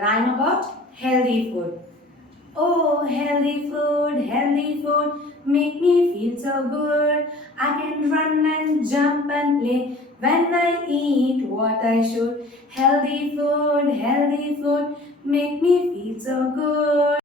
Rhyme about healthy food. Oh, healthy food, make me feel so good. I can run and jump and play when I eat what I should. Healthy food, make me feel so good.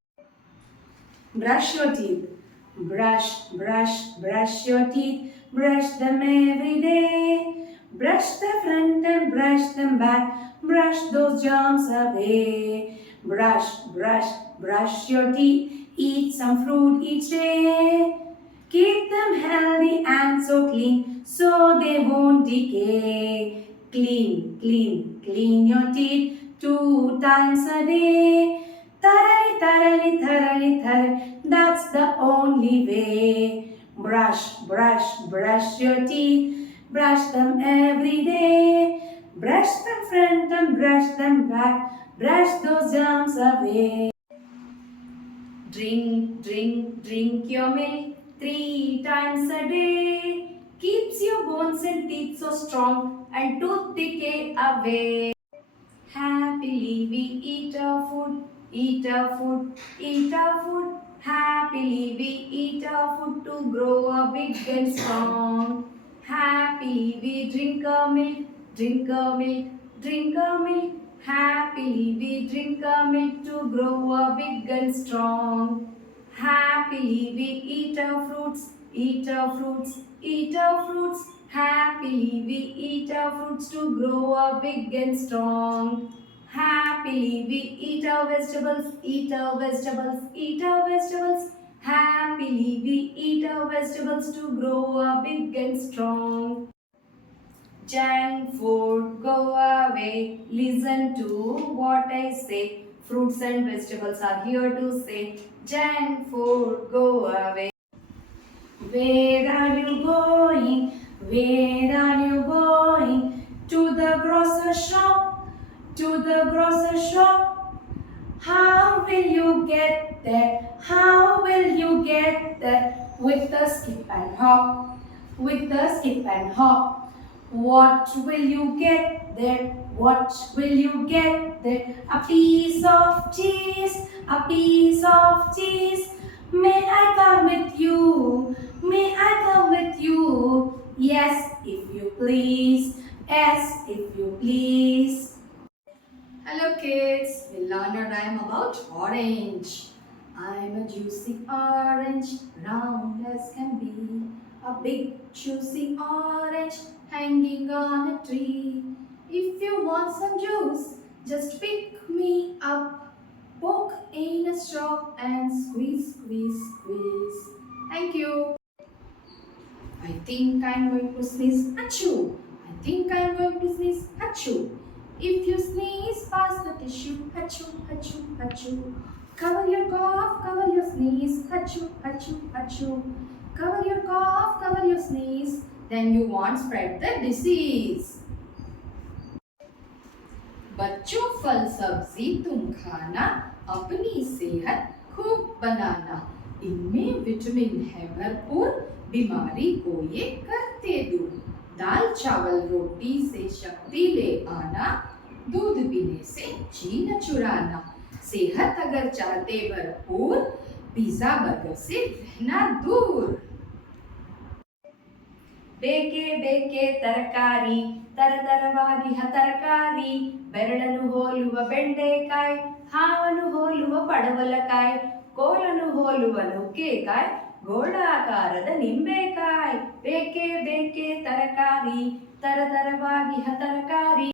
Brush your teeth. Brush your teeth. Brush them every day. Brush the front and brush them back. Brush those germs away. Brush your teeth. Eat some fruit each day. Keep them healthy and so clean so they won't decay. Clean your teeth 2 times a day. Thoroughly, that's the only way. Brush your teeth. Brush them every day. Brush them front and brush them back. Brush those germs away. Drink your milk 3 times a day. Keeps your bones and teeth so strong and tooth decay away. Happily we eat our food. Happily we eat our food to grow up big and strong. Happily we drink our milk. Happily we drink our milk to grow up big and strong. Happily we eat our fruits. Happily we eat our fruits to grow up big and strong. Happily we eat our vegetables. Happily we eat our vegetables to grow up big and strong. Junk food, go away. Listen to what I say. Fruits and vegetables are here to stay. Junk food, go away. Where are you going? Where are you going? To the grocer shop. To the grocer shop. How will you get there? How will you get there? With the skip and hop. With the skip and hop. What will you get there? What will you get there? A piece of cheese. A piece of cheese. May I come with you? May I come with you? Yes, if you please. Yes, if you please. Hello kids, we'll learn a rhyme about orange. I'm a juicy orange, round as can be. A big juicy orange hanging on a tree. If you want some juice, just pick me up. Poke in a straw and squeeze. Thank you. I think I'm going to sneeze. Achoo! I think I'm going to sneeze. Achoo! If you sneeze, pass the tissue. Achoo. Cover your cough, cover your sneeze. Achoo. Cover your cough, cover your sneeze. Then you won't spread the disease. बच्चों फल सब्जी तुम खाना अपनी सेहत खूब बनाना इनमें vitamin है भरपूर बीमारी को ये करते दूर दाल चावल रोटी से शक्ति ले आना दूध पीने से जी न चुराना सेहत अगर चाहते भरपूर पिज्जा बर्गर से रहना दूर ಬೇಕೆ ತರಕಾರಿ ತರತರವಾಗಿ ತರಕಾರಿ ಬೆರಳನ್ನು ಹೋಲುವ ಬೆಂಡೆಕಾಯಿ ಹಾವನ್ನು ಹೋಲುವ ಪಡವಲಕಾಯಿ ಕೋಲನ್ನು ಹೋಲುವ ನುಗ್ಗೆಕಾಯಿ ಗೋಳಾಕಾರದ ನಿಂಬೆಕಾಯಿ ಬೇಕೆ ತರಕಾರಿ ತರತರವಾಗಿ ತರಕಾರಿ